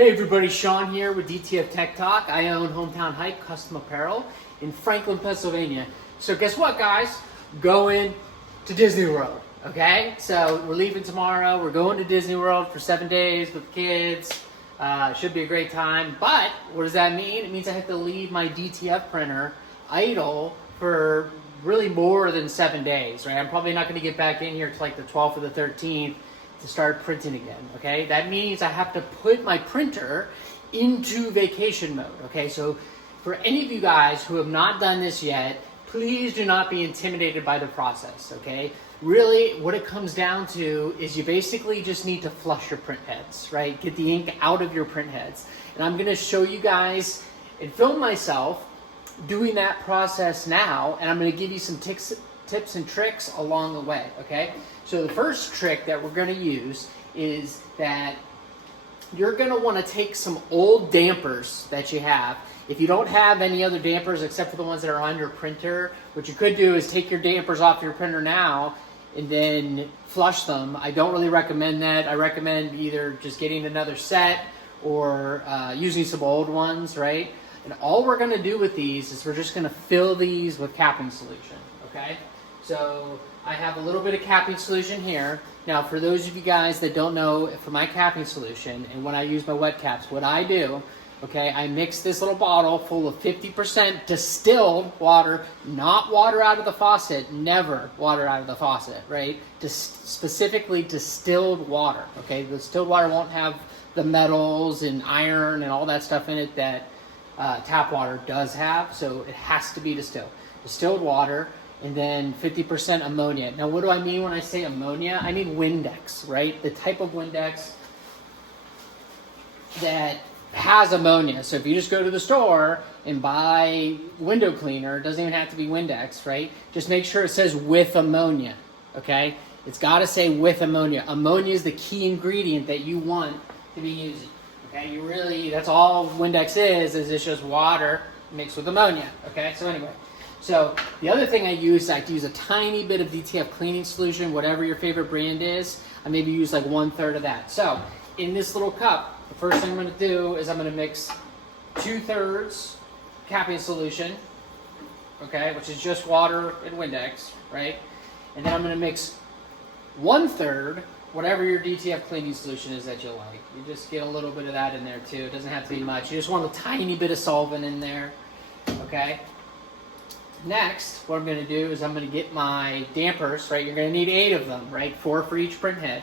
Hey everybody, Sean here with DTF Tech Talk. I own Hometown Hype Custom Apparel in Franklin, Pennsylvania. So guess what, guys? Going to Disney World, okay? So we're leaving tomorrow. We're going to Disney World for 7 days with the kids. Should be a great time. But what does that mean? It means I have to leave my DTF printer idle for really more than 7 days, right? I'm probably not going to get back in here to like the 12th or the 13th to start printing again, okay? That means I have to put my printer into vacation mode, okay? So for any of you guys who have not done this yet, please do not be intimidated by the process, okay? Really, what it comes down to is you basically just need to flush your print heads, right? Get the ink out of your print heads. And I'm gonna show you guys and film myself doing that process now, and I'm gonna give you some tips and tricks along the way, okay? So the first trick that we're gonna use is that you're gonna wanna take some old dampers that you have. If you don't have any other dampers except for the ones that are on your printer, what you could do is take your dampers off your printer now and then flush them. I don't really recommend that. I recommend either just getting another set or using some old ones, right? And all we're gonna do with these is we're just gonna fill these with capping solution, okay? So I have a little bit of capping solution here. Now, for those of you guys that don't know, for my capping solution and when I use my wet caps, what I do, okay, I mix this little bottle full of 50% distilled water, not water out of the faucet, never water out of the faucet, right? Specifically distilled water, okay? The distilled water won't have the metals and iron and all that stuff in it that tap water does have, so it has to be distilled water. And then 50% ammonia. Now, what do I mean when I say ammonia? I mean Windex, right? The type of Windex that has ammonia. So if you just go to the store and buy window cleaner, it doesn't even have to be Windex, right? Just make sure it says with ammonia, okay? It's got to say with ammonia. Ammonia is the key ingredient that you want to be using, okay? That's all Windex is it's just water mixed with ammonia, okay? So anyway. So the other thing I like to use a tiny bit of DTF cleaning solution, whatever your favorite brand is. I maybe use like 1/3 of that. So in this little cup, the first thing I'm going to do is I'm going to mix 2/3 capping solution, okay, which is just water and Windex, right? And then I'm going to mix 1/3 whatever your DTF cleaning solution is that you like. You just get a little bit of that in there too. It doesn't have to be much. You just want a tiny bit of solvent in there, okay? Next, what I'm going to do is I'm going to get my dampers, right? You're going to need 8 of them, right? 4 for each print head.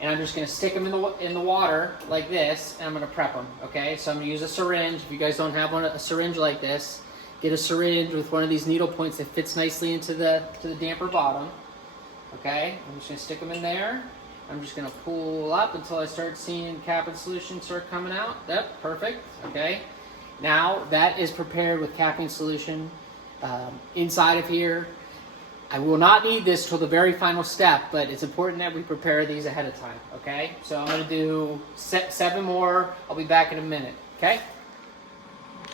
And I'm just going to stick them in the water like this, and I'm going to prep them, okay? So I'm going to use a syringe. If you guys don't have a syringe like this, get a syringe with one of these needle points that fits nicely into the damper bottom, okay? I'm just going to stick them in there. I'm just going to pull up until I start seeing capping solution start coming out. Yep, perfect, okay? Now that is prepared with capping solution. Inside of here, I will not need this till the very final step, but it's important that we prepare these ahead of time, okay? So I'm going to do 7 more. I'll be back in a minute, okay?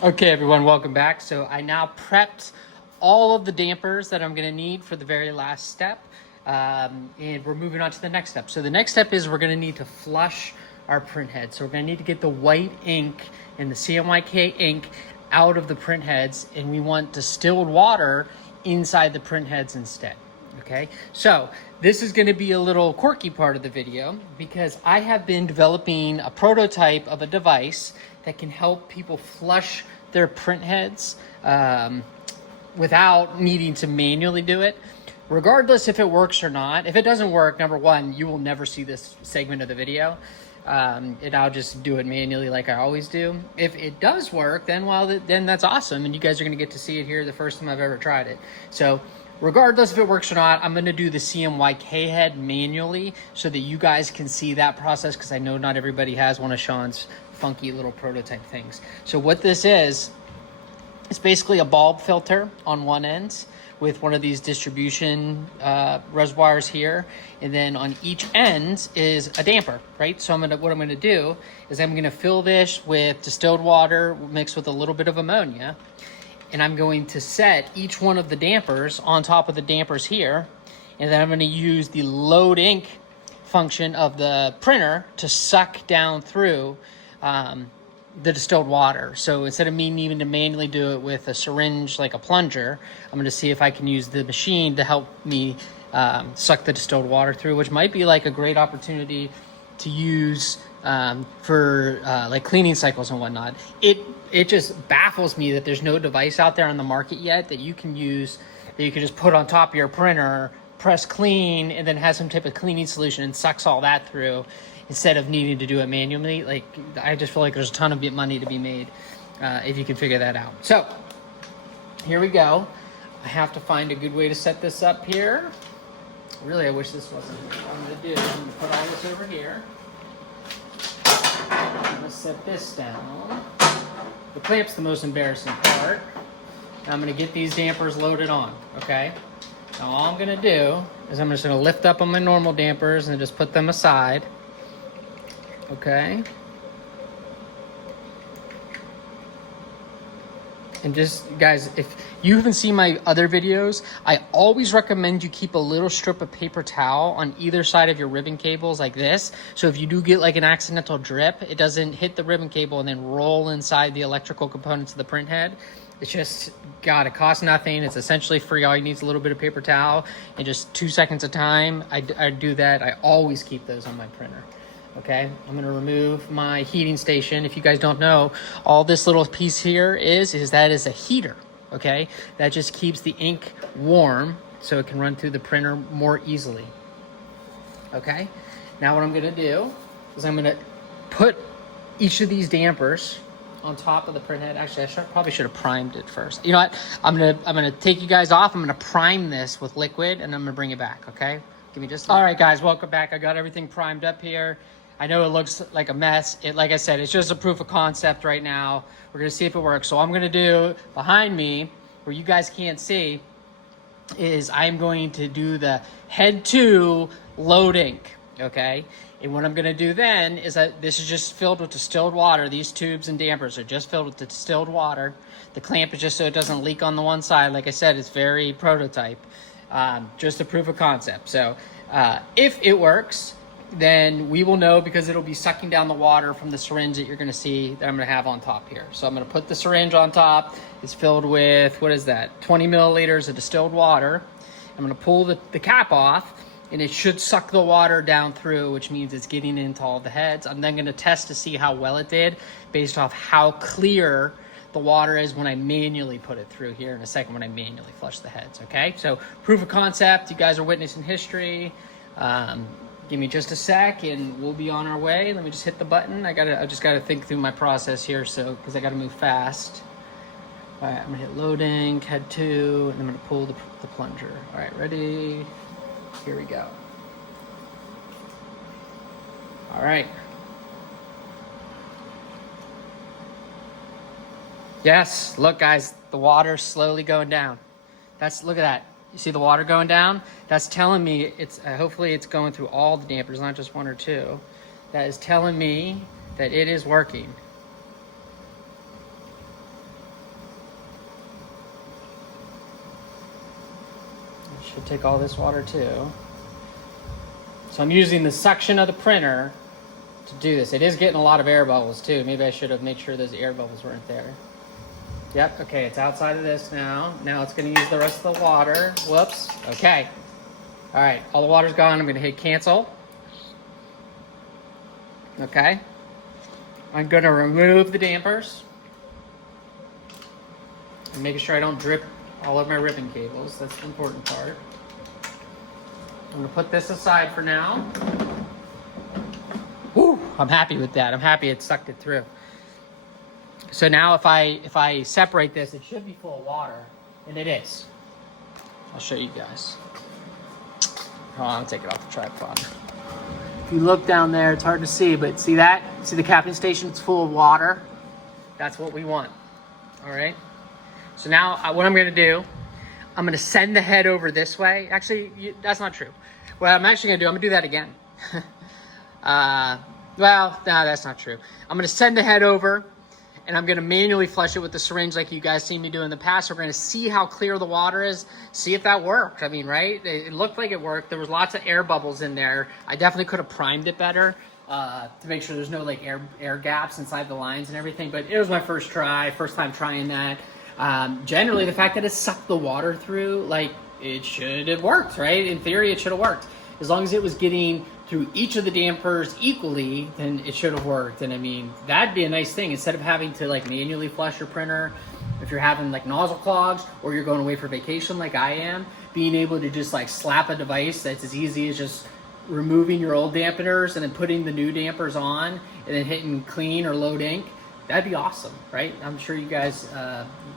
Okay, everyone, welcome back. So I now prepped all of the dampers that I'm going to need for the very last step, and we're moving on to the next step. So the next step is we're going to need to flush our print head. So we're going to need to get the white ink and the CMYK ink out of the print heads, and we want distilled water inside the print heads instead, okay? So this is gonna be a little quirky part of the video because I have been developing a prototype of a device that can help people flush their print heads without needing to manually do it, regardless if it works or not. If it doesn't work, number one, you will never see this segment of the video. And I'll just do it manually like I always do. If it does work, then then that's awesome, and you guys are going to get to see it here the first time I've ever tried it. So regardless if it works or not, I'm going to do the CMYK head manually so that you guys can see that process, because I know not everybody has one of Sean's funky little prototype things. So what this is, it's basically a bulb filter on one end with one of these distribution reservoirs here, and then on each end is a damper, right? So what I'm gonna do is I'm gonna fill this with distilled water mixed with a little bit of ammonia, and I'm going to set each one of the dampers on top of the dampers here, and then I'm gonna use the load ink function of the printer to suck down through the distilled water. So instead of me needing to manually do it with a syringe like a plunger, I'm going to see if I can use the machine to help me suck the distilled water through, which might be like a great opportunity to use for like cleaning cycles and whatnot. It just baffles me that there's no device out there on the market yet that you can use, that you can just put on top of your printer, press clean, and then have some type of cleaning solution and sucks all that through, instead of needing to do it manually. Like, I just feel like there's a ton of money to be made if you can figure that out. So here we go. I have to find a good way to set this up here. Really, I wish this wasn't what I'm gonna do. I'm gonna put all this over here. I'm gonna set this down. The clamp's the most embarrassing part. I'm gonna get these dampers loaded on, okay? Now all I'm gonna do is I'm just gonna lift up on my normal dampers and just put them aside. Okay. And just, guys, if you haven't seen my other videos, I always recommend you keep a little strip of paper towel on either side of your ribbon cables like this. So if you do get like an accidental drip, it doesn't hit the ribbon cable and then roll inside the electrical components of the print head. It's just, God, it costs nothing. It's essentially free. All you need is a little bit of paper towel and just 2 seconds of time. I do that. I always keep those on my printer. Okay, I'm gonna remove my heating station. If you guys don't know, all this little piece here is that is a heater, okay? That just keeps the ink warm so it can run through the printer more easily. Okay, now what I'm gonna do is I'm gonna put each of these dampers on top of the print head. Actually, probably should have primed it first. You know what? I'm gonna take you guys off. I'm gonna prime this with liquid and I'm gonna bring it back, okay? Give me just a minute. All right, guys, welcome back. I got everything primed up here. I know it looks like a mess. Like I said, it's just a proof of concept right now. We're gonna see if it works. So I'm gonna do, behind me, where you guys can't see, is I'm going to do the head to load ink, okay? And what I'm gonna do then is that this is just filled with distilled water. These tubes and dampers are just filled with the distilled water. The clamp is just so it doesn't leak on the one side. Like I said, it's very prototype, just a proof of concept. So if it works, then we will know because it'll be sucking down the water from the syringe that you're gonna see that I'm gonna have on top here. So I'm gonna put the syringe on top. It's filled with, what is that? 20 milliliters of distilled water. I'm gonna pull the cap off and it should suck the water down through, which means it's getting into all the heads. I'm then gonna test to see how well it did based off how clear the water is when I manually put it through here in a second when I manually flush the heads, okay? So proof of concept, you guys are witnessing history. Give me just a sec and we'll be on our way. Let me just hit the button. I just gotta think through my process here, so because I gotta move fast. All right, I'm gonna hit loading, head to, and I'm gonna pull the plunger. All right, ready? Here we go. All right. Yes, look guys, the water's slowly going down. Look at that. You see the water going down? That's telling me hopefully it's going through all the dampers, not just one or two. That is telling me that it is working. It should take all this water too. So I'm using the suction of the printer to do this. It is getting a lot of air bubbles too. Maybe I should have made sure those air bubbles weren't there. Yep, okay, it's outside of this now. Now it's gonna use the rest of the water. Whoops, okay. All right, all the water's gone. I'm gonna hit cancel. Okay. I'm gonna remove the dampers. I'm making sure I don't drip all of my ribbon cables. That's the important part. I'm gonna put this aside for now. Whew, I'm happy with that. I'm happy it sucked it through. So now if I separate this, it should be full of water, and it is. I'll show you guys. Hold on, I'll take it off the tripod. If you look down there, it's hard to see, but see that? See the capping station? It's full of water. That's what we want, all right? So now what I'm gonna do, I'm gonna send the head over this way. Actually, that's not true. What I'm actually gonna do, I'm gonna do that again. Well, no, that's not true. I'm gonna send the head over, and I'm gonna manually flush it with the syringe like you guys seen me do in the past. We're gonna see how clear the water is, see if that worked. I mean, right? It looked like it worked. There was lots of air bubbles in there. I definitely could have primed it better. to make sure there's no like air gaps inside the lines and everything. But it was my first time trying that. Generally, the fact that it sucked the water through, like, it should have worked, right? In theory, it should have worked. As long as it was getting through each of the dampers equally, then it should have worked. And I mean, that'd be a nice thing. Instead of having to like manually flush your printer, if you're having like nozzle clogs or you're going away for vacation like I am, being able to just like slap a device that's as easy as just removing your old dampeners and then putting the new dampers on and then hitting clean or load ink, that'd be awesome, right? I'm sure you guys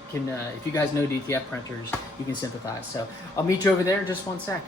can, if you guys know DTF printers, you can sympathize. So I'll meet you over there in just one sec.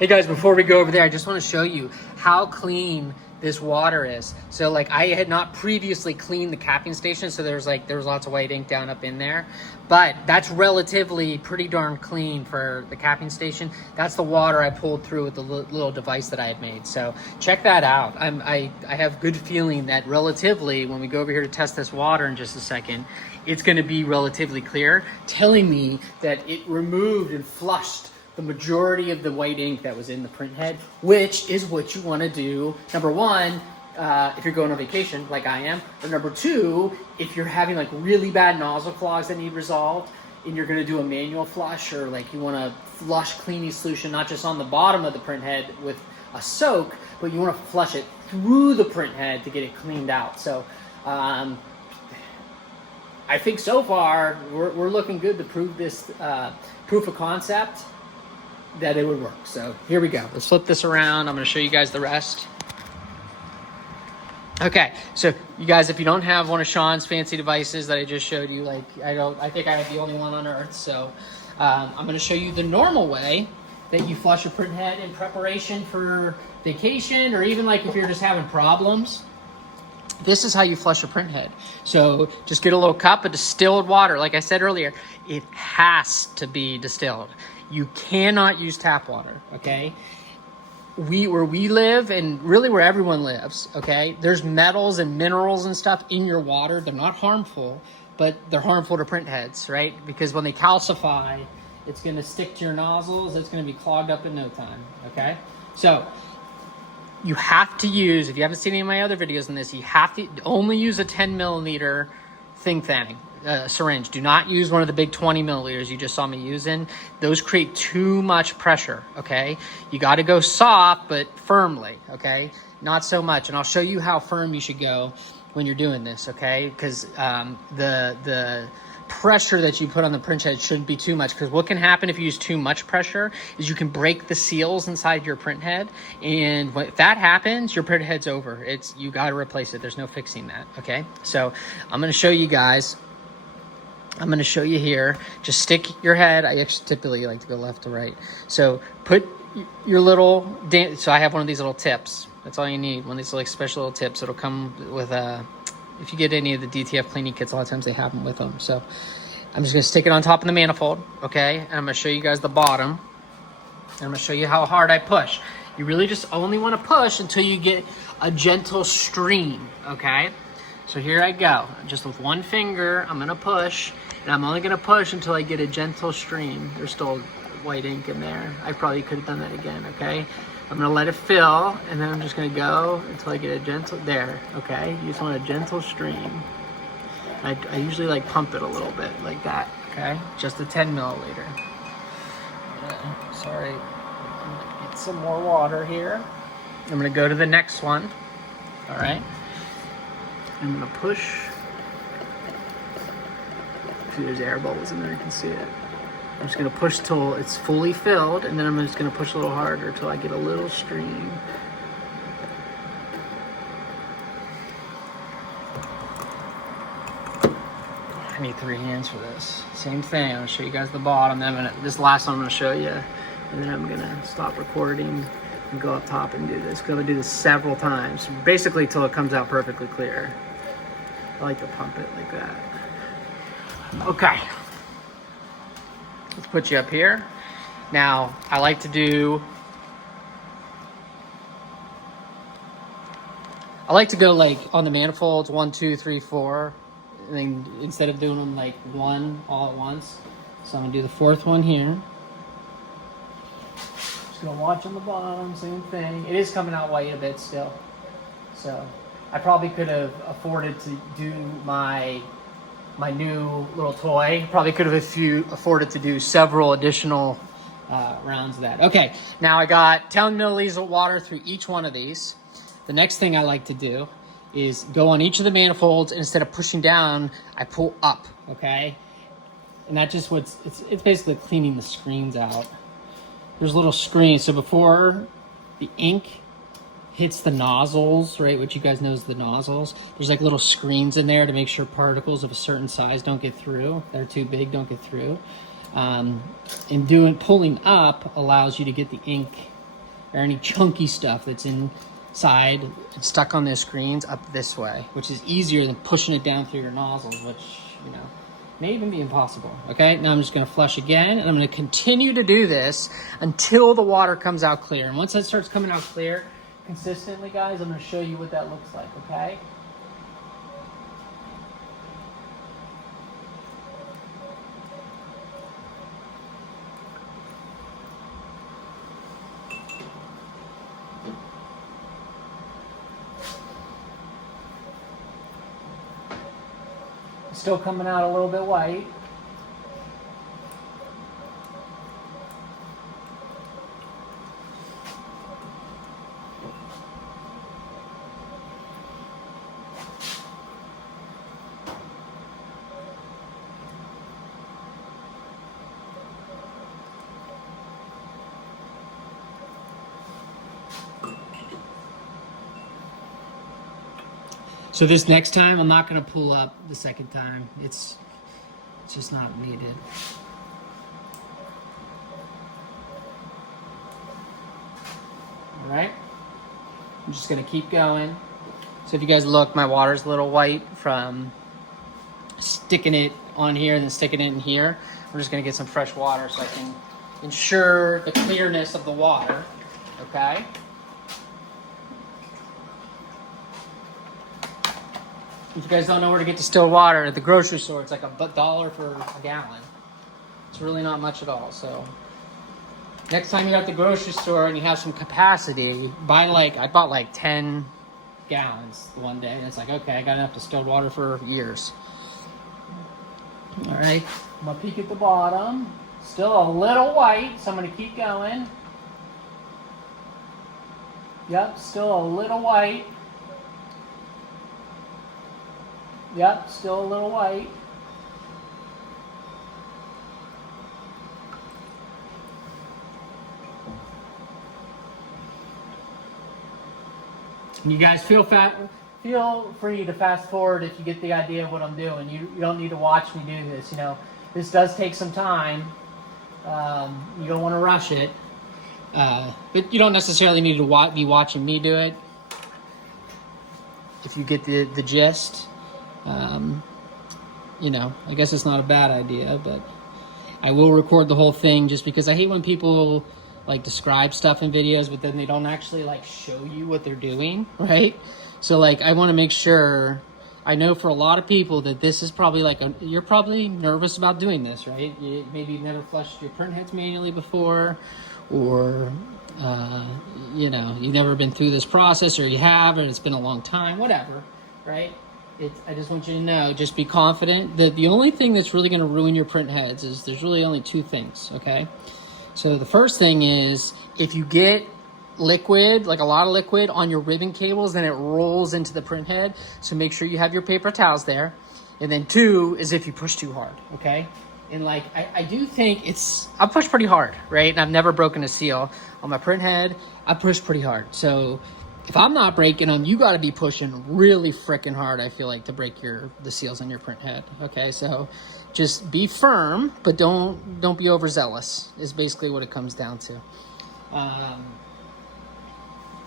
Hey guys, before we go over there, I just want to show you how clean this water is. So like, I had not previously cleaned the capping station, so there was lots of white ink down up in there, but that's relatively pretty darn clean for the capping station. That's the water I pulled through with the little device that I had made. So check that out. I have good feeling that relatively, when we go over here to test this water in just a second, it's going to be relatively clear, telling me that it removed and flushed the majority of the white ink that was in the print head, which is what you want to do. Number one, if you're going on vacation like I am, or number two, if you're having like really bad nozzle clogs that need resolved and you're going to do a manual flush, or like you want to flush cleaning solution not just on the bottom of the print head with a soak, but you want to flush it through the print head to get it cleaned out. So I think so far we're looking good to prove this proof of concept that it would work. So here we go. Let's flip this around. I'm going to show you guys the rest. Okay, so you guys, if you don't have one of Sean's fancy devices that I just showed you, like I think I have the only one on earth. So I'm going to show you the normal way that you flush a print head in preparation for vacation, or even like if you're just having problems. This is how you flush a print head. So just get a little cup of distilled water. Like I said earlier, it has to be distilled. You cannot use tap water, okay? Where we live, and really where everyone lives, okay, there's metals and minerals and stuff in your water. They're not harmful, but they're harmful to print heads, right? Because when they calcify, it's going to stick to your nozzles. It's going to be clogged up in no time, okay? So you have to use, if you haven't seen any of my other videos on this, you have to only use a 10 milliliter thing, syringe. Do not use one of the big 20 milliliters you just saw me using. Those create too much pressure, okay? You got to go soft, but firmly, okay? Not so much. And I'll show you how firm you should go when you're doing this, okay? Because the pressure that you put on the print head shouldn't be too much, because what can happen if you use too much pressure is you can break the seals inside your print head, and if that happens, your print head's over. You got to replace it. There's no fixing that, okay? So I'm going to show you guys. I'm going to show you here. Just stick your head. I actually typically like to go left to right. So put your little, so I have one of these little tips. That's all you need. One of these like special little tips. It'll come with if you get any of the DTF cleaning kits, a lot of times they have them with them. So I'm just going to stick it on top of the manifold, okay? And I'm going to show you guys the bottom. And I'm going to show you how hard I push. You really just only want to push until you get a gentle stream, okay? So here I go. Just with one finger, I'm going to push. And I'm only going to push until I get a gentle stream. There's still white ink in there. I probably could have done that again, okay? I'm going to let it fill, and then I'm just going to go until I get a gentle, there, okay? You just want a gentle stream. I usually like pump it a little bit like that, okay? Just a 10 milliliter. Sorry, get some more water here. I'm going to go to the next one, all right? I'm going to push. See, there's air bubbles in there, you can see it. I'm just going to push till it's fully filled, and then I'm just going to push a little harder till I get a little stream. I need 3 hands for this. Same thing, I'm going to show you guys the bottom, then this last one I'm going to show you, and then I'm going to stop recording and go up top and do this, because I'm going to do this several times, basically till it comes out perfectly clear. I like to pump it like that. Okay. Let's put you up here. Now, I like to go like on the manifolds, 1, 2, 3, 4, and then instead of doing them like one all at once. So I'm gonna do the 4th one here. Just gonna watch on the bottom, same thing. It is coming out white a bit still. So I probably could have afforded to do my new little toy. Probably could have afforded to do several additional rounds of that. Okay, now I got 10 milliliters of water through each one of these. The next thing I like to do is go on each of the manifolds, and instead of pushing down, I pull up, okay? And that just it's basically cleaning the screens out. There's little screens, so before the ink hits the nozzles, right, which you guys know is the nozzles, there's like little screens in there to make sure particles of a certain size don't get through. They're too big, don't get through. And pulling up allows you to get the ink or any chunky stuff that's inside and stuck on those screens up this way, which is easier than pushing it down through your nozzles, which, you know, may even be impossible. Okay, now I'm just going to flush again, and I'm going to continue to do this until the water comes out clear. And once that starts coming out clear consistently, guys, I'm going to show you what that looks like, okay? Still coming out a little bit white. So this next time, I'm not going to pull up the second time. It's just not needed. All right. I'm just going to keep going. So if you guys look, my water's a little white from sticking it on here and then sticking it in here. We're just going to get some fresh water so I can ensure the clearness of the water. Okay. If you guys don't know where to get distilled water, at the grocery store, it's like $1 for a gallon. It's really not much at all. So next time you're at the grocery store and you have some capacity, I bought like 10 gallons one day. And it's like, okay, I got enough distilled water for years. All right, I'm gonna peek at the bottom. Still a little white, so I'm gonna keep going. Yep, still a little white. Yep, still a little white. And you guys feel free to fast forward if you get the idea of what I'm doing. You don't need to watch me do this. You know, this does take some time. You don't want to rush it, but you don't necessarily need to be watching me do it. If you get the gist. You know, I guess it's not a bad idea, but I will record the whole thing just because I hate when people like describe stuff in videos, but then they don't actually like show you what they're doing, right? So like, I want to make sure, I know for a lot of people that this is probably like, you're probably nervous about doing this, right? Maybe you've never flushed your print heads manually before, or, you know, you've never been through this process, or you have, and it's been a long time, whatever, right? I just want you to know, just be confident that the only thing that's really going to ruin your print heads is there's really only two things, okay? So the first thing is if you get liquid, like a lot of liquid on your ribbon cables, then it rolls into the print head. So make sure you have your paper towels there. And then two is if you push too hard, okay? And like, I do think I push pretty hard, right? And I've never broken a seal on my print head. I push pretty hard. So if I'm not breaking them, you got to be pushing really freaking hard, I feel like, to break the seals on your print head. Okay, so just be firm, but don't be overzealous is basically what it comes down to.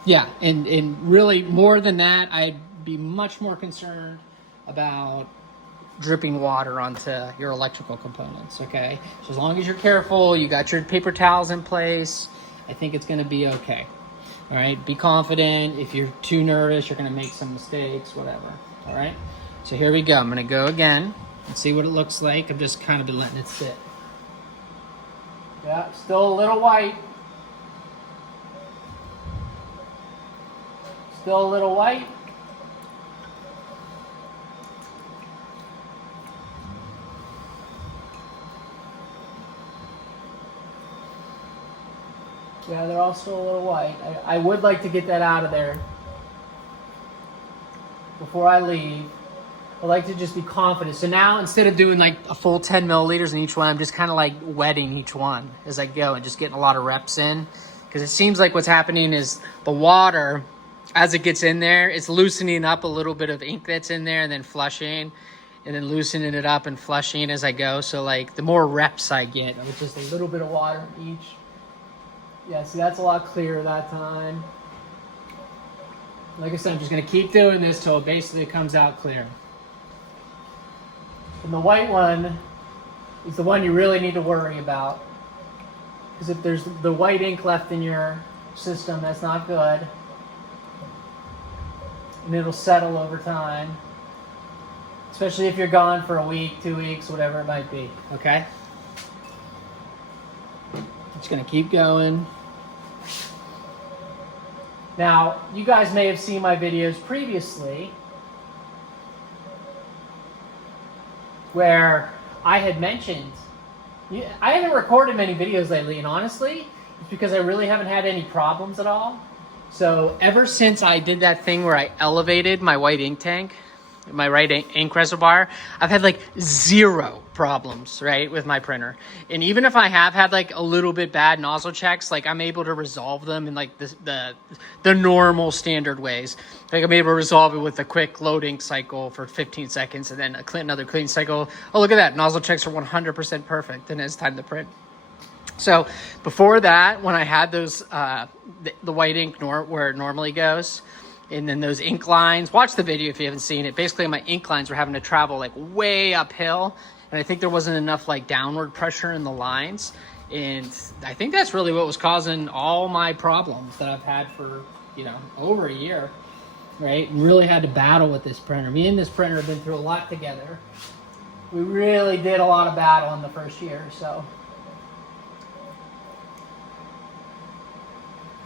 Yeah, and really more than that, I'd be much more concerned about dripping water onto your electrical components, okay? So as long as you're careful, you got your paper towels in place, I think it's going to be okay. All right, be confident. If you're too nervous, you're going to make some mistakes, whatever. All right, so here we go. I'm going to go again and see what it looks like. I've just kind of been letting it sit. Yeah, still a little white. Still a little white. Yeah, they're all still a little white. I would like to get that out of there before I leave. I like to just be confident. So now instead of doing like a full 10 milliliters in each one, I'm just kind of like wetting each one as I go and just getting a lot of reps in. Because it seems like what's happening is the water, as it gets in there, it's loosening up a little bit of ink that's in there and then flushing and then loosening it up and flushing as I go. So like the more reps I get with just a little bit of water each. Yeah, see, that's a lot clearer that time. Like I said, I'm just going to keep doing this till it basically comes out clear. And the white one is the one you really need to worry about. Because if there's the white ink left in your system, that's not good. And it'll settle over time. Especially if you're gone for a week, 2 weeks, whatever it might be. Okay? Just going to keep going. Now, you guys may have seen my videos previously where I had mentioned, I haven't recorded many videos lately, and honestly, it's because I really haven't had any problems at all. So ever since I did that thing where I elevated my white ink tank, my white ink reservoir, I've had like 0 problems, right, with my printer. And even if I have had like a little bit bad nozzle checks, like I'm able to resolve them in like the normal standard ways. Like I'm able to resolve it with a quick loading cycle for 15 seconds and then another clean cycle. Oh, look at that. Nozzle checks are 100% perfect and it's time to print. So before that, when I had those, the white ink where it normally goes, and then those ink lines, watch the video if you haven't seen it. Basically, my ink lines were having to travel like way uphill. And I think there wasn't enough like downward pressure in the lines. And I think that's really what was causing all my problems that I've had for, over a year, right? Really had to battle with this printer. Me and this printer have been through a lot together. We really did a lot of battle in the first year, so.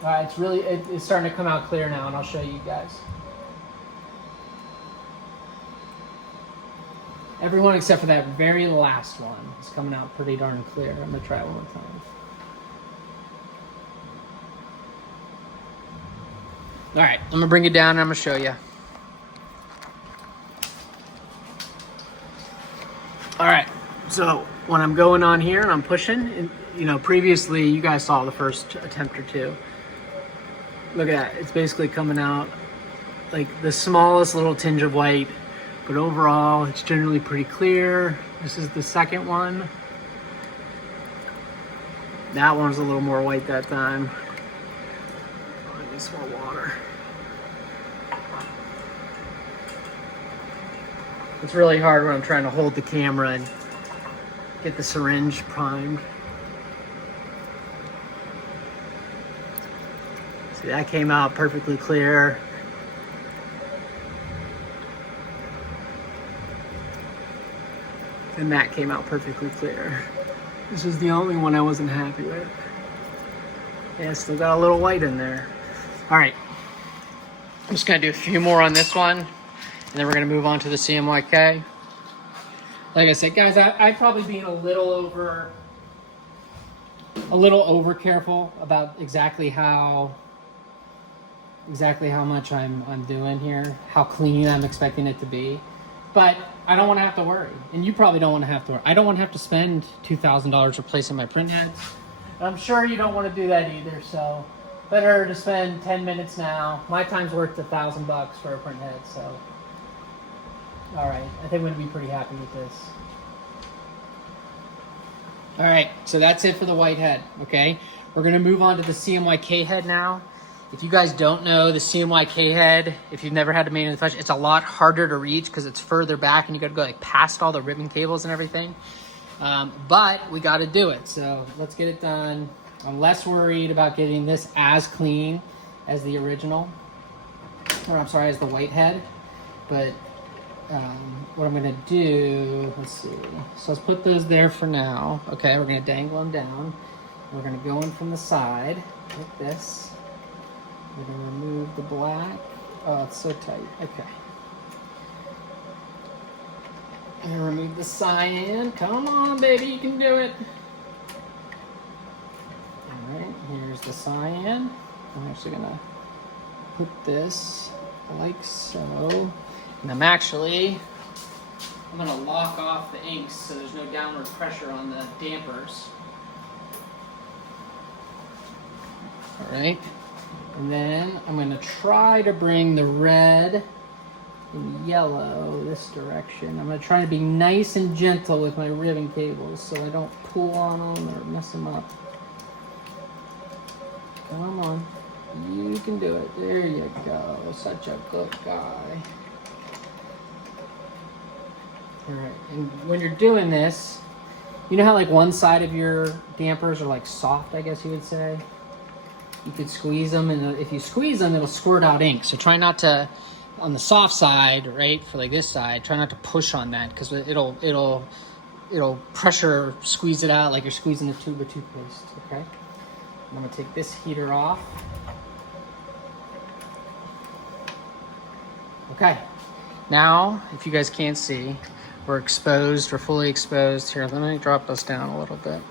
All right, it's starting to come out clear now, and I'll show you guys. Everyone except for that very last one is coming out pretty darn clear. I'm gonna try it one more time. All right, I'm gonna bring it down and I'm gonna show you. All right, so when I'm going on here and I'm pushing, previously you guys saw the first attempt or two. Look at that, it's basically coming out like the smallest little tinge of white, but overall it's generally pretty clear. This is the second one. That one's a little more white that time. I need some more water. It's really hard when I'm trying to hold the camera and get the syringe primed. See, that came out perfectly clear. And that came out perfectly clear. This is the only one I wasn't happy with. Yeah, still got a little white in there. All right, I'm just gonna do a few more on this one, and then we're gonna move on to the CMYK. Like I said, guys, I'd probably be a little over careful about exactly how much I'm doing here, how clean I'm expecting it to be. But I don't want to have to worry, and you probably don't want to have to worry. I don't want to have to spend $2,000 replacing my print heads. I'm sure you don't want to do that either, so better to spend 10 minutes now. My time's worth $1,000 for a print head, so. All right, I think I'm going to be pretty happy with this. All right, so that's it for the white head, okay? We're going to move on to the CMYK head now. If you guys don't know, the CMYK head, if you've never had to manually touch, it's a lot harder to reach because it's further back and you got to go like past all the ribbon cables and everything. But we got to do it, so let's get it done. I'm less worried about getting this as clean as the original, or I'm sorry, as the white head. But what I'm gonna do, let's see. So let's put those there for now. Okay, we're gonna dangle them down. We're gonna go in from the side like this. We're gonna remove the black. Oh, it's so tight. Okay. And remove the cyan. Come on, baby, you can do it. All right, here's There's the cyan. I'm actually gonna put this like so. And I'm gonna lock off the inks so there's no downward pressure on the dampers. All right. And then I'm gonna try to bring the red and yellow this direction. I'm gonna try to be nice and gentle with my ribbon cables so I don't pull on them or mess them up. Come on, you can do it. There you go, such a good guy. All right, and when you're doing this, you know how like one side of your dampers are like soft, I guess you would say? You could squeeze them, and if you squeeze them, it'll squirt out ink. So try not to, on the soft side, right, for like this side, try not to push on that because it'll pressure squeeze it out like you're squeezing a tube of toothpaste, okay? I'm gonna take this heater off. Okay, now, if you guys can't see, we're fully exposed. Here, let me drop this down a little bit.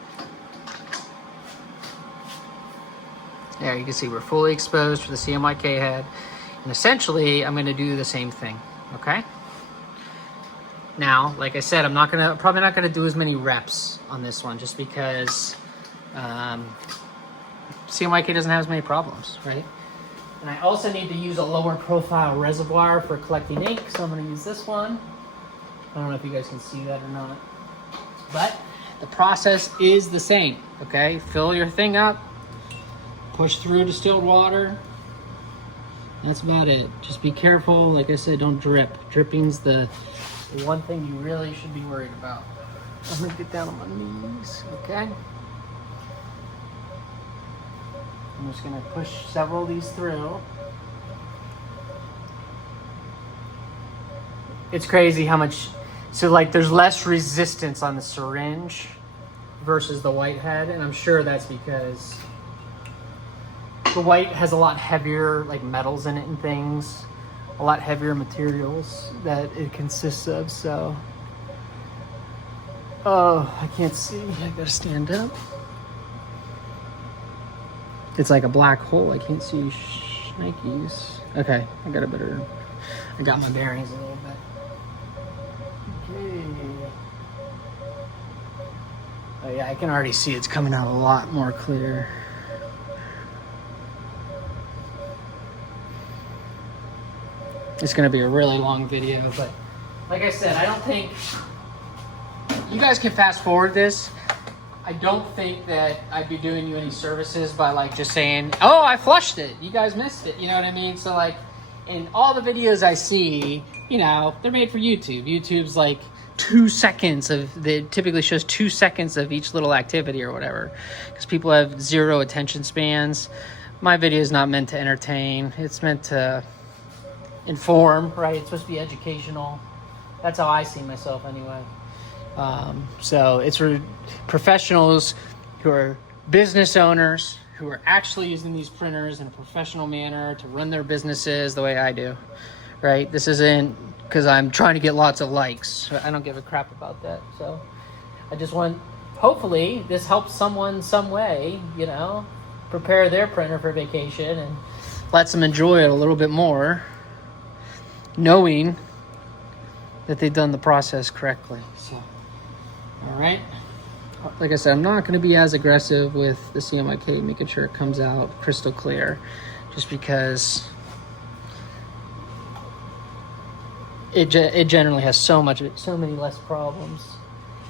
Yeah, you can see we're fully exposed for the CMYK head. And essentially, I'm gonna do the same thing, okay? Now, like I said, I'm probably not gonna do as many reps on this one just because CMYK doesn't have as many problems, right? And I also need to use a lower profile reservoir for collecting ink, so I'm gonna use this one. I don't know if you guys can see that or not, but the process is the same, okay? Fill your thing up, push through distilled water. That's about it. Just be careful, like I said, don't drip. Dripping's the one thing you really should be worried about. I'm gonna get down on my knees, okay? I'm just gonna push several of these through. It's crazy how much, so like there's less resistance on the syringe versus the white head, and I'm sure that's because the white has a lot heavier like metals in it and things, a lot heavier materials that it consists of, so. Oh, I can't see, I gotta stand up. It's like a black hole, I can't see shnikes. Okay, I got my bearings a little bit. Okay. Oh yeah, I can already see it's coming out a lot more clear. It's gonna be a really long video, but like I said, I don't think, you guys can fast forward this. I don't think that I'd be doing you any services by like just saying, oh, I flushed it, you guys missed it, you know what I mean? So like, in all the videos I see, you know, they're made for YouTube. YouTube's like 2 seconds it typically shows 2 seconds of each little activity or whatever, because people have zero attention spans. My video is not meant to entertain, it's meant to inform, right? It's supposed to be educational. That's how I see myself anyway. So it's for professionals who are business owners who are actually using these printers in a professional manner to run their businesses the way I do, right? This isn't because I'm trying to get lots of likes. I don't give a crap about that. So I just want, hopefully this helps someone some way, you know, prepare their printer for vacation and lets them enjoy it a little bit more, knowing that they've done the process correctly. So, all right. Like I said, I'm not going to be as aggressive with the CMYK, making sure it comes out crystal clear, just because it generally has so many less problems.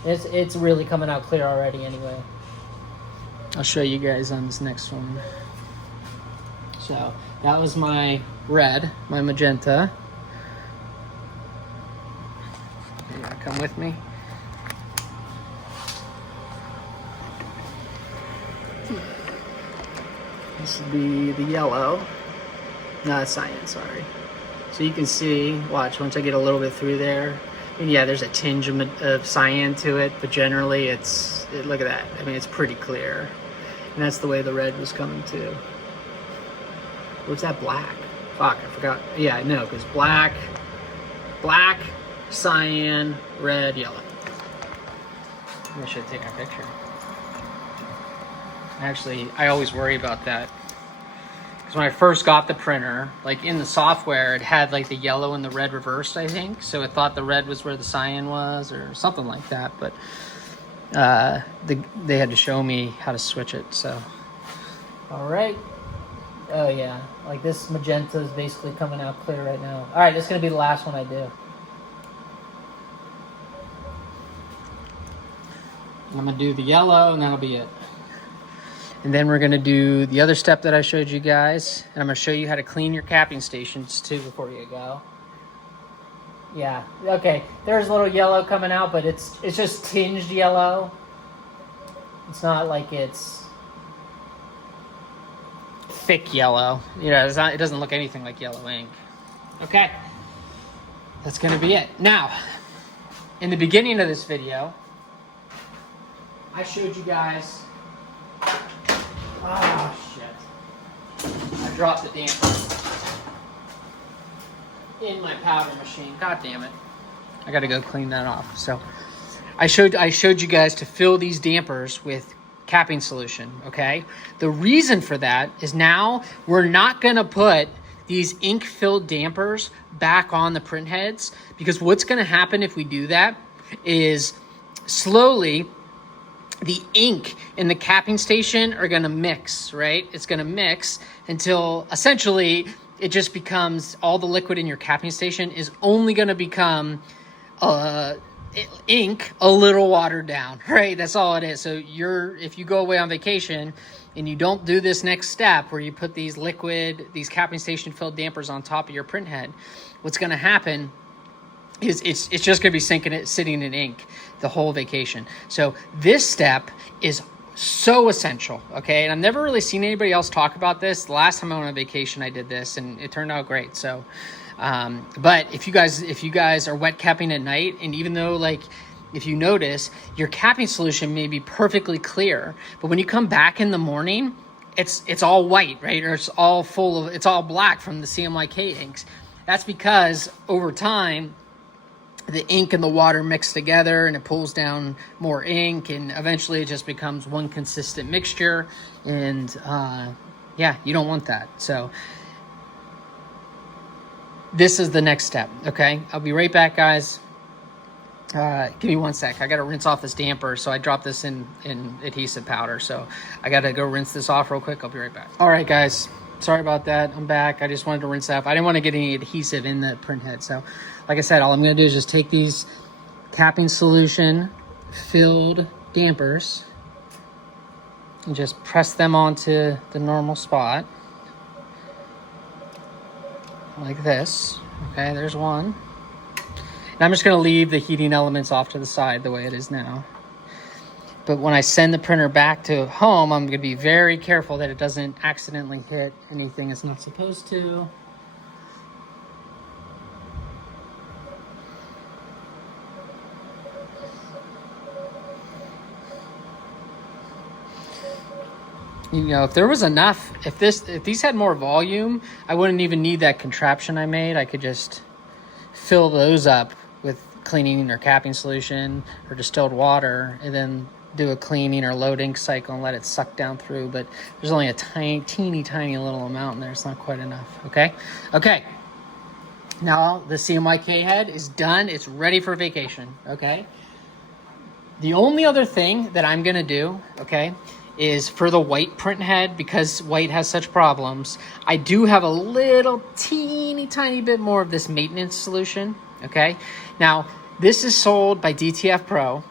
It's really coming out clear already anyway. I'll show you guys on this next one. So that was my red, my magenta. You wanna come with me? This would be the yellow. No, it's cyan, sorry. So you can see, watch, once I get a little bit through there, and yeah, there's a tinge of cyan to it, but generally look at that. I mean, it's pretty clear. And that's the way the red was coming too. What's that black? Fuck, I forgot. Yeah, no, because black, cyan, red, yellow. I should take a picture. Actually, I always worry about that. Because when I first got the printer, like in the software, it had like the yellow and the red reversed, I think. So it thought the red was where the cyan was or something like that. But they had to show me how to switch it. So, all right. Oh yeah, like this magenta is basically coming out clear right now. All right, this is gonna be the last one I do. I'm gonna do the yellow and that'll be it. And then we're gonna do the other step that I showed you guys. And I'm gonna show you how to clean your capping stations too before you go. Yeah, okay, there's a little yellow coming out, but it's just tinged yellow. It's not like it's thick yellow. You know, it doesn't look anything like yellow ink. Okay, that's gonna be it. Now, in the beginning of this video, I showed you guys, oh shit, I dropped the damper in my powder machine. God damn it. I gotta go clean that off. So I showed you guys to fill these dampers with capping solution, okay? The reason for that is now we're not gonna put these ink-filled dampers back on the print heads, because what's gonna happen if we do that is slowly the ink in the capping station are gonna mix, right? It's gonna mix until essentially it just becomes, all the liquid in your capping station is only gonna become ink a little watered down, right? That's all it is. So if you go away on vacation and you don't do this next step where you put these capping station filled dampers on top of your print head, what's gonna happen is it's just gonna be sitting in ink the whole vacation. So this step is so essential, okay? And I've never really seen anybody else talk about this. The last time I went on vacation, I did this and it turned out great. So, but if you guys are wet capping at night, and even though, like, if you notice, your capping solution may be perfectly clear, but when you come back in the morning, it's all white, right? Or it's all black from the CMYK inks. That's because over time, the ink and the water mix together and it pulls down more ink, and eventually it just becomes one consistent mixture. And yeah, you don't want that. So this is the next step, okay? I'll be right back, guys. Give me 1 sec. I got to rinse off this damper. So I dropped this in adhesive powder. So I got to go rinse this off real quick. I'll be right back. All right, guys. Sorry about that. I'm back. I just wanted to rinse that off. I didn't want to get any adhesive in the print head. So like I said, all I'm going to do is just take these capping solution filled dampers and just press them onto the normal spot. Like this. Okay, there's one. And I'm just going to leave the heating elements off to the side the way it is now. But when I send the printer back to home, I'm going to be very careful that it doesn't accidentally hit anything it's not supposed to. You know, if there was enough, if these had more volume, I wouldn't even need that contraption I made. I could just fill those up with cleaning or capping solution or distilled water, and then do a cleaning or load ink cycle and let it suck down through. But there's only a teeny little amount in there. It's not quite enough. Okay. Now the CMYK head is done. It's ready for vacation. Okay. The only other thing that I'm gonna do, okay, is for the white print head, because white has such problems, I do have a little teeny tiny bit more of this maintenance solution. Okay. Now this is sold by DTF Pro.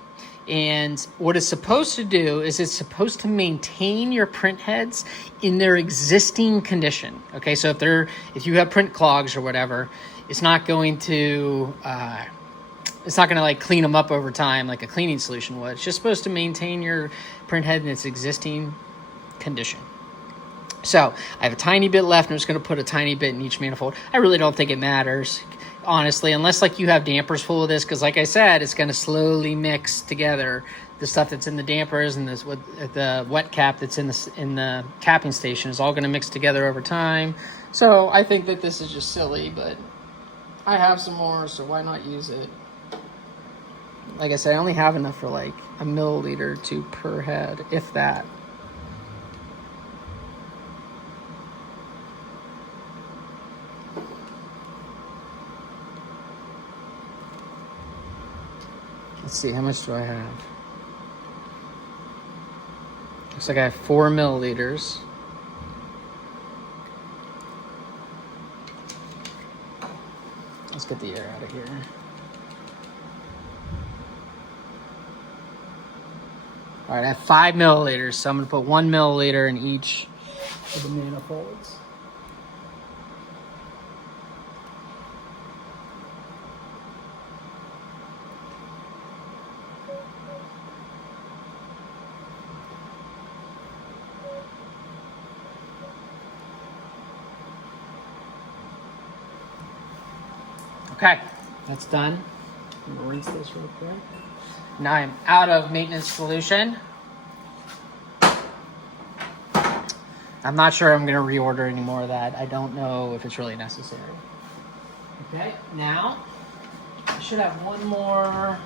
And what it's supposed to do is it's supposed to maintain your print heads in their existing condition. Okay, so if you have print clogs or whatever, it's not going to like clean them up over time like a cleaning solution would. It's just supposed to maintain your print head in its existing condition. So I have a tiny bit left, and I'm just going to put a tiny bit in each manifold. I really don't think it matters, honestly, unless like you have dampers full of this, because like I said, it's going to slowly mix together the stuff that's in the dampers and the wet cap that's in the capping station is all going to mix together over time. So I think that this is just silly, but I have some more, so why not use it? Like I said, I only have enough for like a milliliter or two per head, if that. Let's see, how much do I have? Looks like I have 4 milliliters. Let's get the air out of here. All right, I have 5 milliliters, so I'm gonna put 1 milliliter in each of the manifolds. Okay, that's done. I'm gonna rinse this real quick. Now I'm out of maintenance solution. I'm not sure I'm gonna reorder any more of that. I don't know if it's really necessary. Okay, now I should have one more.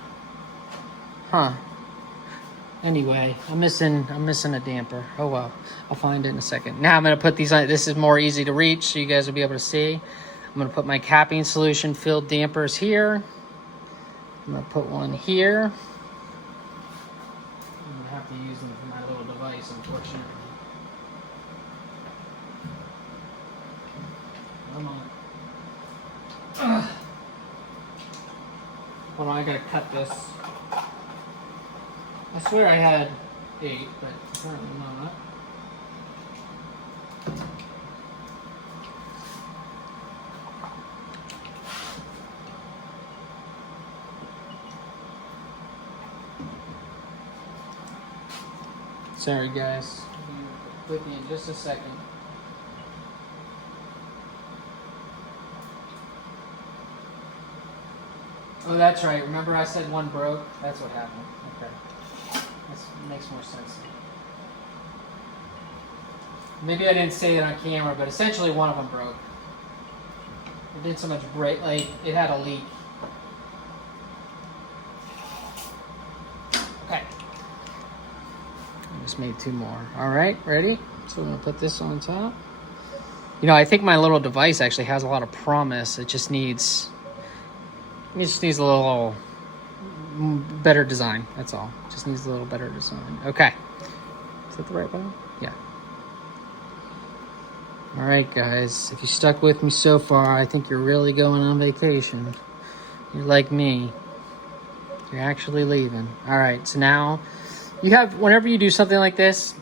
Anyway, I'm missing a damper. Oh well, I'll find it in a second. Now I'm gonna put these on. This is more easy to reach, so you guys will be able to see. I'm gonna put my capping solution filled dampers here. I'm gonna put one here. I'm gonna have to use them for my little device, unfortunately. Come on. Ugh. Hold on, I gotta cut this. I swear I had 8, but apparently not. Sorry guys, I'll be with you in just a second. Oh, that's right. Remember I said one broke? That's what happened. Okay. That makes more sense. Maybe I didn't say it on camera, but essentially one of them broke. It did so much break, like it had a leak. Okay. I just made 2 more. All right, ready? So I'm gonna put this on top. You know, I think my little device actually has a lot of promise. It just needs a little better design. That's all. It just needs a little better design. Okay. Is that the right one? Yeah. All right, guys. If you stuck with me so far, I think you're really going on vacation. You're like me. You're actually leaving. All right. So now you have, whenever you do something like this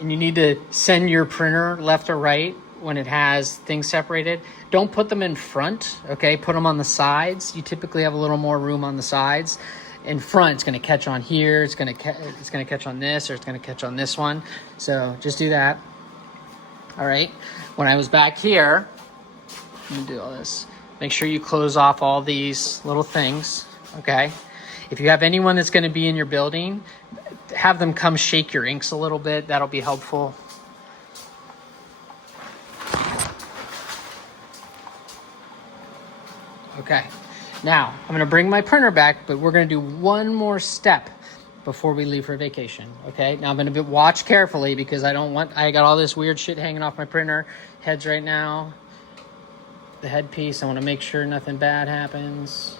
and you need to send your printer left or right when it has things separated, don't put them in front, okay? Put them on the sides. You typically have a little more room on the sides. In front, it's gonna catch on here, it's gonna catch on this, or it's gonna catch on this one. So just do that. All right, when I was back here, let me do all this. Make sure you close off all these little things, okay? If you have anyone that's gonna be in your building, have them come shake your inks a little bit. That'll be helpful. Okay, now I'm gonna bring my printer back, but we're gonna do one more step before we leave for vacation, okay? Now I'm gonna watch carefully because I got all this weird shit hanging off my printer heads right now. The headpiece, I wanna make sure nothing bad happens.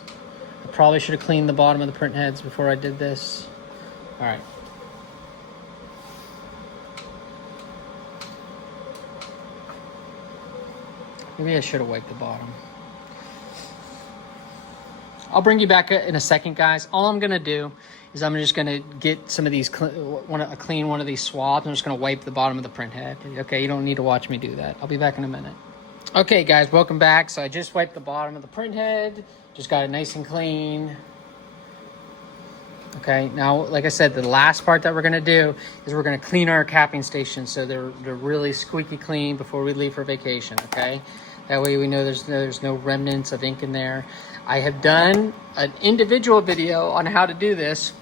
I probably should have cleaned the bottom of the print heads before I did this. All right. Maybe I should have wiped the bottom. I'll bring you back in a second, guys. All I'm gonna do is I'm just gonna get some of these, clean one of these swabs. I'm just gonna wipe the bottom of the print head. Okay, you don't need to watch me do that. I'll be back in a minute. Okay, guys, welcome back. So I just wiped the bottom of the print head. Just got it nice and clean. Okay, now, like I said, the last part that we're gonna do is we're gonna clean our capping stations so they're really squeaky clean before we leave for vacation, okay? That way we know there's no remnants of ink in there. I have done an individual video on how to do this.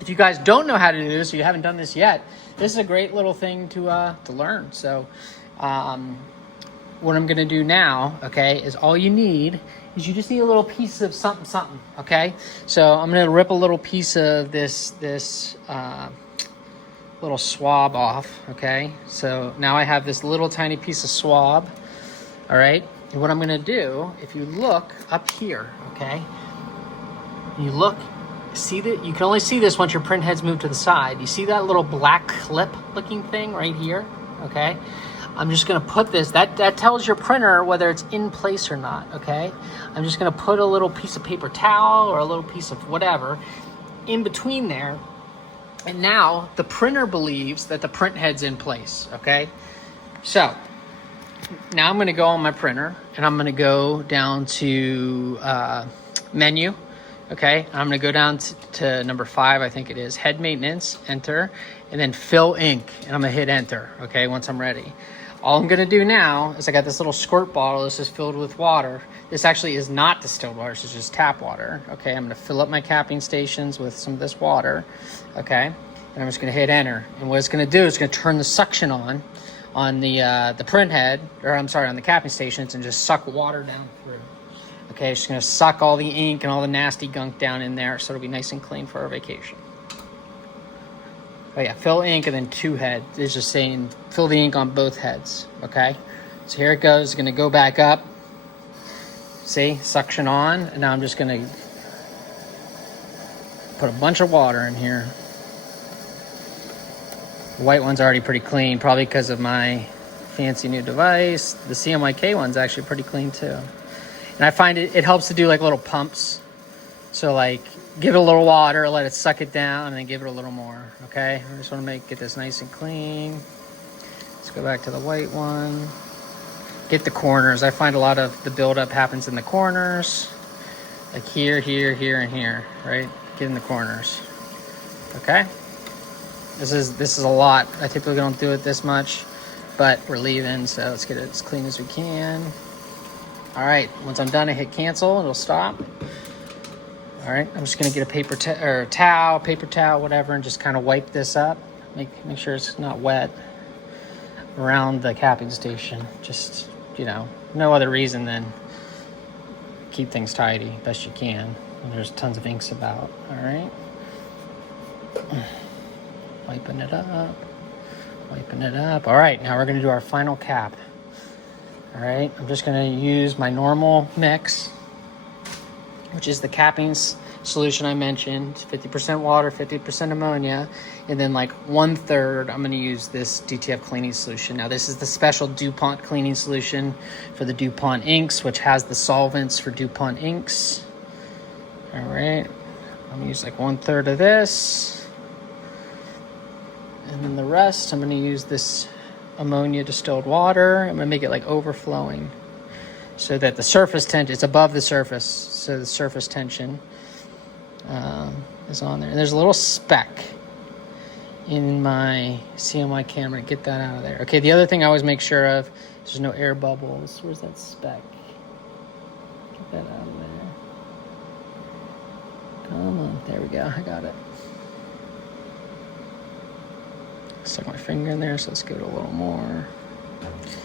If you guys don't know how to do this, or you haven't done this yet, this is a great little thing to learn. So what I'm gonna do now, okay, is all you need is you just need a little piece of something, okay? So I'm gonna rip a little piece of this little swab off, okay? So now I have this little tiny piece of swab, all right? And what I'm gonna do, if you look up here, okay? You look, see that you can only see this once your print head's moved to the side. You see that little black clip looking thing right here? Okay. I'm just gonna put this, that tells your printer whether it's in place or not, okay? I'm just gonna put a little piece of paper towel or a little piece of whatever in between there. And now the printer believes that the print head's in place, okay? So now I'm gonna go on my printer and I'm gonna go down to menu, okay? I'm gonna go down to number 5, I think it is, head maintenance, enter, and then fill ink, and I'm gonna hit enter, okay, once I'm ready. All I'm gonna do now is I got this little squirt bottle. This is filled with water. This actually is not distilled water, this is just tap water, okay? I'm gonna fill up my capping stations with some of this water, okay? And I'm just gonna hit enter. And what it's gonna do is it's gonna turn the suction on the print head, or I'm sorry, on the capping stations, and just suck water down through. Okay, it's just gonna suck all the ink and all the nasty gunk down in there, so it'll be nice and clean for our vacation. Oh yeah, fill ink and then 2 heads. It's just saying fill the ink on both heads, okay? So here it goes, it's gonna go back up. See, suction on, and now I'm just gonna put a bunch of water in here. The white one's already pretty clean, probably because of my fancy new device. The CMYK one's actually pretty clean too. And I find it helps to do like little pumps. So like, give it a little water, let it suck it down, and then give it a little more, okay? I just want to get this nice and clean. Let's go back to the white one. Get the corners. I find a lot of the buildup happens in the corners. Like here, here, here, and here, right? Get in the corners, okay? This is a lot. I typically don't do it this much, but we're leaving, so let's get it as clean as we can. All right, once I'm done, I hit cancel, it'll stop. All right, I'm just gonna get a paper towel, whatever, and just kind of wipe this up. Make sure it's not wet around the capping station. Just, you know, no other reason than keep things tidy best you can. And there's tons of inks about, all right? Wiping it up, wiping it up. All right, now we're gonna do our final cap. All right, I'm just gonna use my normal mix, which is the capping solution I mentioned, 50% water, 50% ammonia, and then like 1/3, I'm gonna use this DTF cleaning solution. Now this is the special DuPont cleaning solution for the DuPont inks, which has the solvents for DuPont inks. All right, I'm gonna use like 1/3 of this. And then the rest, I'm gonna use this ammonia distilled water. I'm gonna make it like overflowing so that the surface tension, it's above the surface, so the surface tension is on there. And there's a little speck in my CMYK. I'm gonna get that out of there. Okay, the other thing I always make sure of is there's no air bubbles. Where's that speck? Get that out of there. Come on, there we go, I got it. Stuck my finger in there, so let's give it a little more.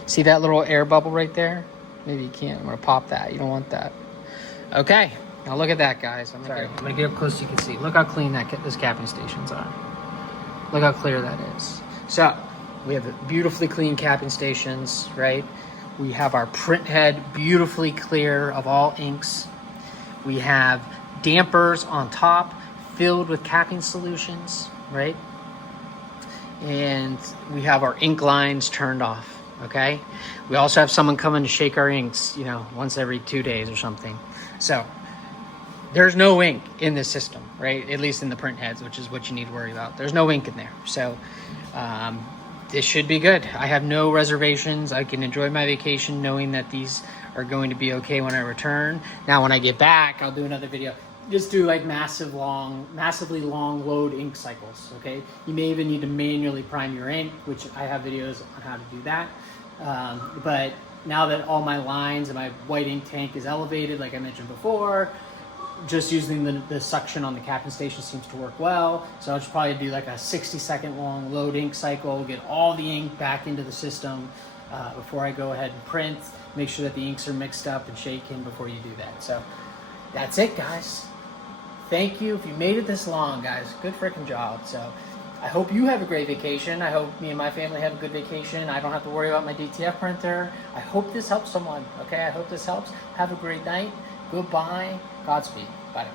See that little air bubble right there? Maybe you can't. I'm gonna pop that. You don't want that. Okay, now look at that, guys. I'm gonna get up close so you can see. Look how clean those capping stations are. Look how clear that is. So we have the beautifully clean capping stations, right? We have our print head beautifully clear of all inks. We have dampers on top filled with capping solutions, right? And we have our ink lines turned off, okay? We also have someone coming to shake our inks, you know, once every 2 days or something. So there's no ink in this system, right? At least in the print heads, which is what you need to worry about. There's no ink in there. So this should be good. I have no reservations. I can enjoy my vacation knowing that these are going to be okay when I return. Now, when I get back, I'll do another video. Just do like massively long load ink cycles, okay? You may even need to manually prime your ink, which I have videos on how to do that. But now that all my lines and my white ink tank is elevated, like I mentioned before, just using the suction on the capping station seems to work well. So I'll just probably do like a 60-second long load ink cycle, get all the ink back into the system before I go ahead and print. Make sure that the inks are mixed up and shaken before you do that. So that's it, guys. Thank you. If you made it this long, guys, good freaking job. So I hope you have a great vacation. I hope me and my family have a good vacation. I don't have to worry about my DTF printer. I hope this helps someone, okay? I hope this helps. Have a great night. Goodbye. Godspeed. Bye.